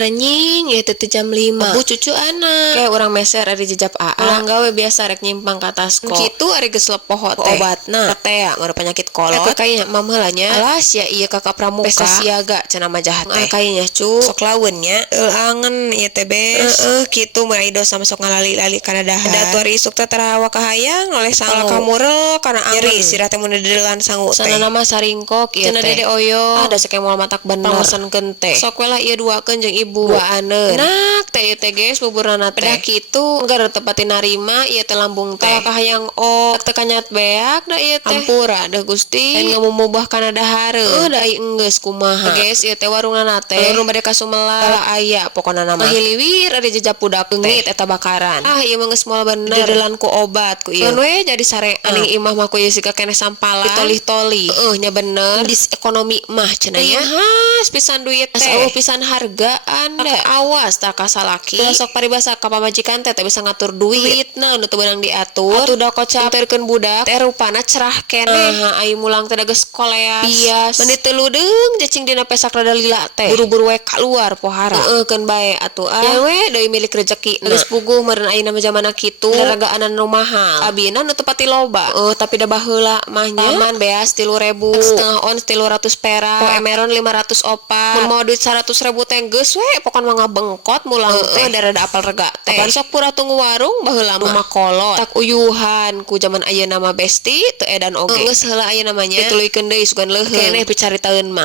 renying ya teh jam 5. Bu cucu anak. Kayak orang meser ari jejap AA. Ulang gawe biasa rek nyimpang ka tas kok. Kitu ari geus lepoh teh. Obatna teh ngeureun penyakit kolot. Eta kayaknya mamheulanya. Alas ya ieu kakak pramuka. Pesta siaga cenah mah jahat teh. Kayaknya cu. Sok laweun nya. Angen ieu teh bes. Kitu mah ido sama sok ngalali-lali kana dahar. Da atuh ari isuk teh tarawa kahayang oleh sangu kamurel kana nyeri sirah teh mun dedelan sangu teh. Sana nama saringkok ieu teh. Cenah Dede Oyo. Ada sakemol matak bener. Pangosenkeun teh. Sok we lah ieu duakeun jeung ibu. Duaaneun. Enak teh ieu teh geus buburna teh. Dah kitu enggar tepati narima ieu teh lambung teh. Kahayang teu kanyat beak da ieu teh. Hampura da Gusti. Dan ngamumubah kana dahareun. Da ai enggeus kumaha. Geus ieu teh warungna teh. Warung bade ka Sumela aya pokona nama. Hiliwir ada jejak budak leungit eta bakaran. Ieu mah geus moal bener. Dedelan ku obat ku ieu. Mun we jadi sare aning imah mah ku ieu siga keneh sampalan. Ditoli-toli. Nya bener. Dis ekonomi mah cenah nya. Has pisan duit teh. Pisan hargaan da. Awas tah ka salaki. Sok paribasa ka pamajikan teh bisa ngatur duitna nu teu beunang diatur. Atuh da kocap terkeun budak teh rupana cerah keneh. Ai mulang teh da geus koleas. Bias. Mun dituludeung cacing dina pesak rada lila teh. Buru-buru we kaluar pohara. Keun bae atuh ya we deui milik rezeki. Geus puguh meureun ayeuna mah zamanna kitu. Daragaanan nu mahal. Abina nu teu pati loba. Tapi da baheula mah nya taman beas 3.000. Setengah ons 300 perak. Po emeron 500 opat. Mun mau duit 100.000 teh geus we pokon mah ngabengkot mulang teh da rada apal rega teh. Kapan sok pura tunggu warung baheula mah kolot. Tak uyuhan ku zaman ayeuna mah besti teu edan oge. Geus heula ayeuna mah nya dituluykeun deui sugan leuheung. Keneh picaritaeun mah.